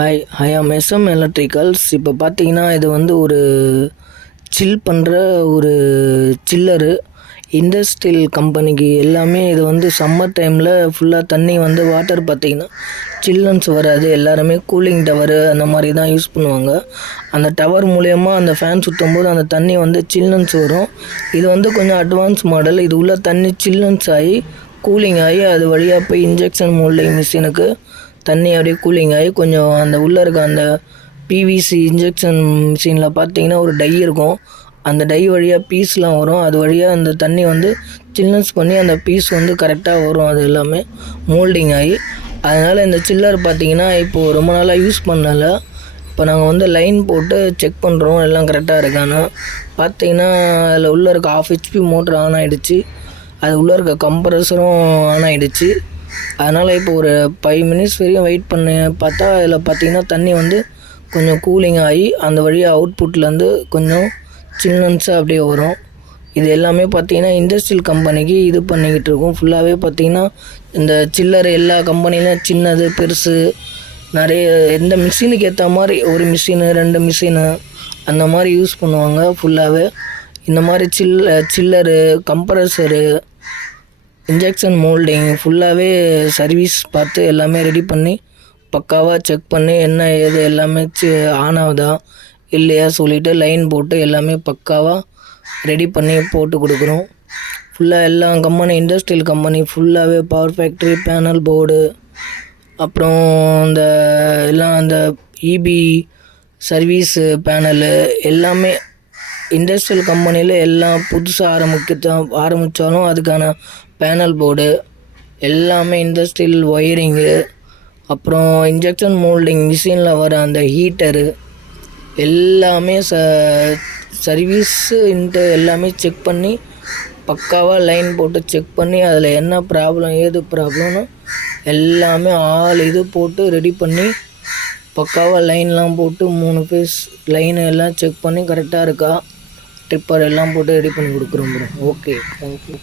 ஐ ஆம் SM electricals. இப்போ பார்த்தீங்கன்னா இது வந்து ஒரு சில் பண்ணுற ஒரு சில்லரு. இண்டஸ்ட்ரியல் கம்பெனிக்கு எல்லாமே இது வந்து சம்மர் டைமில் ஃபுல்லாக தண்ணி வந்து வாட்டர் பார்த்தீங்கன்னா சில்லுன்ஸ் வராது. எல்லாருமே கூலிங் டவரு அந்த மாதிரி தான் யூஸ் பண்ணுவாங்க. அந்த டவர் மூலயமா அந்த ஃபேன் சுற்றும் போது அந்த தண்ணி வந்து சில்லுன்ஸ் வரும். இது வந்து கொஞ்சம் அட்வான்ஸ் மாடல். இது உள்ள தண்ணி சில்லுன்ஸ் ஆகி கூலிங் ஆகி அது வழியாக போய் இன்ஜெக்ஷன் மோல்டிங் மிஷினுக்கு தண்ணி அப்படியே கூலிங் ஆகி கொஞ்சம் அந்த உள்ளே இருக்க அந்த பிவிசி இன்ஜெக்ஷன் மிஷினில் பார்த்தீங்கன்னா ஒரு டை இருக்கும். அந்த டை வழியாக பீஸ்லாம் வரும். அது வழியாக அந்த தண்ணி வந்து சில்னஸ் பண்ணி அந்த பீஸ் வந்து கரெக்டாக வரும். அது எல்லாமே மோல்டிங் ஆகி. அதனால் இந்த சில்லர் பார்த்தீங்கன்னா இப்போது ரொம்ப நாளாக யூஸ் பண்ணல. இப்போ நாங்கள் வந்து லைன் போட்டு செக் பண்ணுறோம் எல்லாம் கரெக்டாக இருக்கான்னு. பார்த்தீங்கன்னா அதில் உள்ளே இருக்க 1/2 HP மோட்ரு ஆன் ஆகிடுச்சு. அது உள்ளே இருக்க கம்ப்ரஸரும் ஆன் ஆகிடுச்சு. அதனால் இப்போ ஒரு 5 மினிட்ஸ் வரையும் வெயிட் பண்ணி பார்த்தா அதில் பார்த்தீங்கன்னா தண்ணி வந்து கொஞ்சம் கூலிங் ஆகி அந்த வழியாக அவுட்புட்லேருந்து கொஞ்சம் சில்னன்ஸாக அப்படியே வரும். இது எல்லாமே பார்த்தீங்கன்னா இண்டஸ்ட்ரியல் கம்பெனிக்கு இது பண்ணிக்கிட்டு இருக்கோம். ஃபுல்லாகவே பார்த்தீங்கன்னா இந்த சில்லர் எல்லா கம்பெனிலையும் சின்னது பெருசு நிறைய எந்த மிஷினுக்கு ஏற்ற மாதிரி ஒரு மிஷினு 2 மிஷினு அந்த மாதிரி யூஸ் பண்ணுவாங்க. ஃபுல்லாகவே இந்த மாதிரி சில்லரு கம்ப்ரஸரு இன்ஜெக்ஷன் மோல்டிங் ஃபுல்லாகவே சர்வீஸ் பார்த்து எல்லாமே ரெடி பண்ணி பக்காவாக செக் பண்ணி என்ன ஏது எல்லாமே ஆன் ஆகுதா இல்லையா சொல்லிவிட்டு லைன் போட்டு எல்லாமே பக்காவாக ரெடி பண்ணி போட்டு கொடுக்குறோம். ஃபுல்லாக எல்லா கம்பெனி இண்டஸ்ட்ரியல் கம்பெனி ஃபுல்லாகவே பவர் ஃபேக்ட்ரி பேனல் போர்டு அப்புறம் இந்த எல்லாம் அந்த இபி சர்வீஸு பேனலு எல்லாமே இண்டஸ்ட்ரியல் கம்பெனியில் எல்லாம் புதுசாக ஆரம்பித்தாலும் அதுக்கான பேனல் போர்டு எல்லாமே இண்டஸ்ட்ரியல் ஒயரிங்கு அப்புறம் இன்ஜெக்ஷன் மோல்டிங் மிஷினில் வர அந்த ஹீட்டரு எல்லாமே சர்வீஸு எல்லாமே செக் பண்ணி பக்காவாக லைன் போட்டு செக் பண்ணி அதில் என்ன ப்ராப்ளம் ஏது ப்ராப்ளம்னு எல்லாமே இது போட்டு ரெடி பண்ணி பக்காவாக லைன்லாம் போட்டு 3 ஃபேஸ் லைன் எல்லாம் செக் பண்ணி கரெக்டாக இருக்கா ட்ரிப்பர் எல்லாம் போட்டு ரெடி பண்ணி கொடுக்குறோம் ப்ரோ. Okay, thank you.